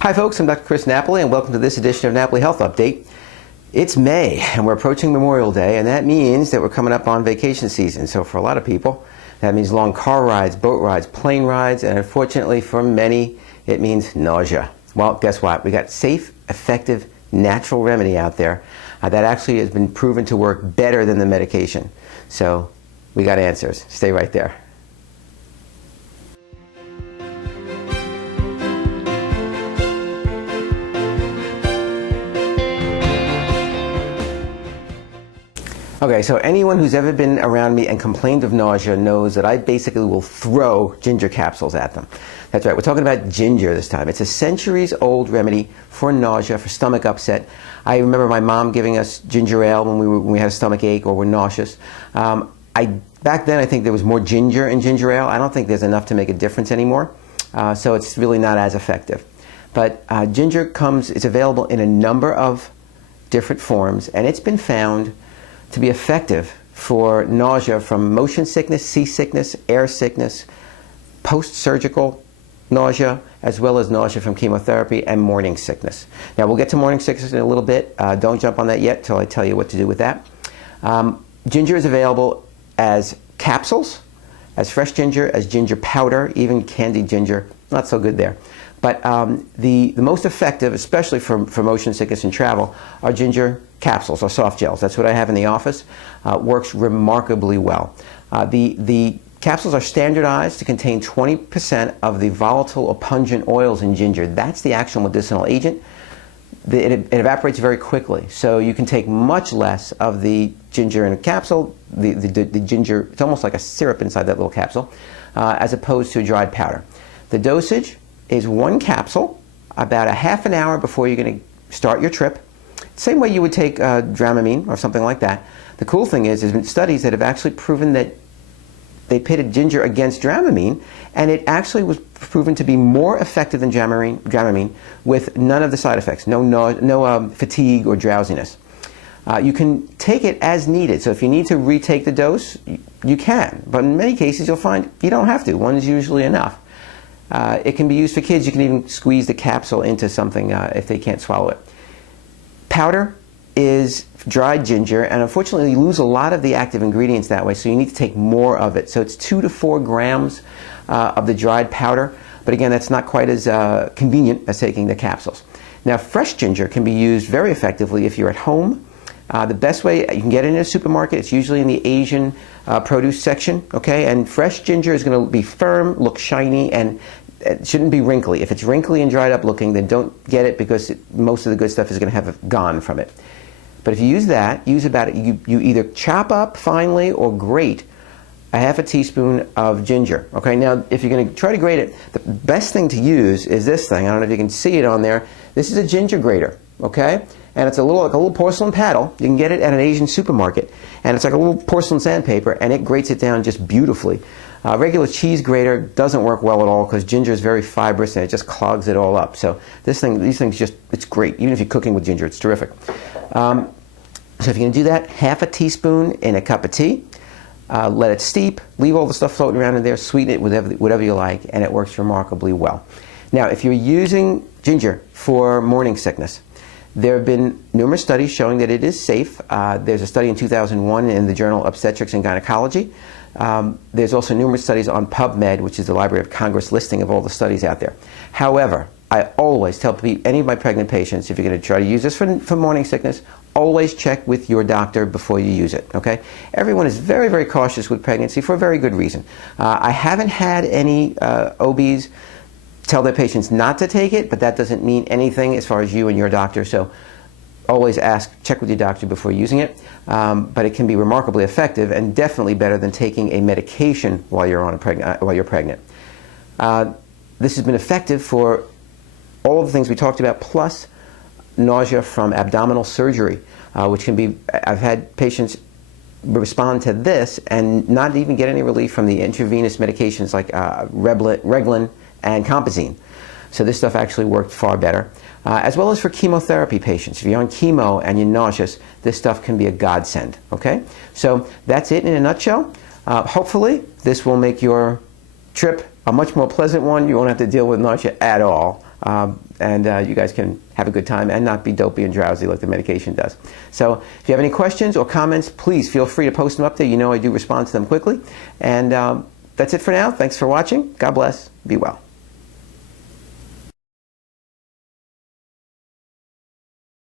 Hi folks, I'm Dr. Chris Napoli and welcome to this edition of Napoli Health Update. It's May and we're approaching Memorial Day, and that means that we're coming up on vacation season. So for a lot of people, that means long car rides, boat rides, plane rides, and unfortunately for many, it means nausea. Well, guess what? We got safe, effective, natural remedy out there that actually has been proven to work better than the medication. So we got answers. Stay right there. Okay, so anyone who's ever been around me and complained of nausea knows that I basically will throw ginger capsules at them. That's right, we're talking about ginger this time. It's a centuries-old remedy for nausea, for stomach upset. I remember my mom giving us ginger ale when we had a stomach ache or were nauseous. Back then, I think there was more ginger in ginger ale. I don't think there's enough to make a difference anymore, so it's really not as effective. But ginger it's available in a number of different forms, and it's been found to be effective for nausea from motion sickness, seasickness, air sickness, post-surgical nausea, as well as nausea from chemotherapy and morning sickness. Now we'll get to morning sickness in a little bit. Don't jump on that yet till I tell you what to do with that. Ginger is available as capsules, as fresh ginger, as ginger powder, even candied ginger. Not so good there. But the most effective, especially for motion sickness and travel, are ginger capsules or soft gels. That's what I have in the office. Works remarkably well. The capsules are standardized to contain 20% of the volatile or pungent oils in ginger. That's the actual medicinal agent. It evaporates very quickly, so you can take much less of the ginger in a capsule. The ginger, it's almost like a syrup inside that little capsule, as opposed to a dried powder. The dosage is one capsule about a half an hour before you're going to start your trip. Same way you would take Dramamine or something like that. The cool thing is there's been studies that have actually proven that they pitted ginger against Dramamine, and it actually was proven to be more effective than Dramamine with none of the side effects, no fatigue or drowsiness. You can take it as needed, so if you need to retake the dose, you can. But in many cases, you'll find you don't have to. One is usually enough. It can be used for kids. You can even squeeze the capsule into something if they can't swallow it. Powder is dried ginger, and unfortunately you lose a lot of the active ingredients that way, so you need to take more of it. So it's 2 to 4 grams of the dried powder, but again, that's not quite as convenient as taking the capsules. Now, fresh ginger can be used very effectively if you're at home. The best way, you can get it in a supermarket. It's usually in the Asian produce section, okay? And fresh ginger is going to be firm, look shiny, and it shouldn't be wrinkly. If it's wrinkly and dried up looking, then don't get it, because most of the good stuff is going to have gone from it. But if you use that, you either chop up finely or grate a half a teaspoon of ginger. Okay, now if you're going to try to grate it, the best thing to use is this thing. I don't know if you can see it on there. This is a ginger grater, okay? And it's like a little porcelain paddle. You can get it at an Asian supermarket. And it's like a little porcelain sandpaper, and it grates it down just beautifully. Regular cheese grater doesn't work well at all because ginger is very fibrous and it just clogs it all up. So these things it's great. Even if you're cooking with ginger, it's terrific. So if you're going to do that, half a teaspoon in a cup of tea. Let it steep, leave all the stuff floating around in there, sweeten it with whatever you like, and it works remarkably well. Now, if you're using ginger for morning sickness, there have been numerous studies showing that it is safe. There's a study in 2001 in the journal Obstetrics and Gynecology. There's also numerous studies on PubMed, which is the Library of Congress listing of all the studies out there. However, I always tell any of my pregnant patients, if you're going to try to use this for morning sickness, always check with your doctor before you use it, okay? Everyone is very, very cautious with pregnancy for a very good reason. I haven't had any OBs tell their patients not to take it, but that doesn't mean anything as far as you and your doctor, so always check with your doctor before using it. But it can be remarkably effective and definitely better than taking a medication while you're pregnant. This has been effective for all of the things we talked about, plus nausea from abdominal surgery, which can be, I've had patients respond to this and not even get any relief from the intravenous medications like Reglan and Compazine. So this stuff actually worked far better. As well as for chemotherapy patients. If you're on chemo and you're nauseous, this stuff can be a godsend, okay? So that's it in a nutshell. Hopefully this will make your trip a much more pleasant one. You won't have to deal with nausea at all. and you guys can have a good time and not be dopey and drowsy like the medication does. So if you have any questions or comments, please feel free to post them up there. You know I do respond to them quickly. And that's it for now. Thanks for watching. God bless. Be well.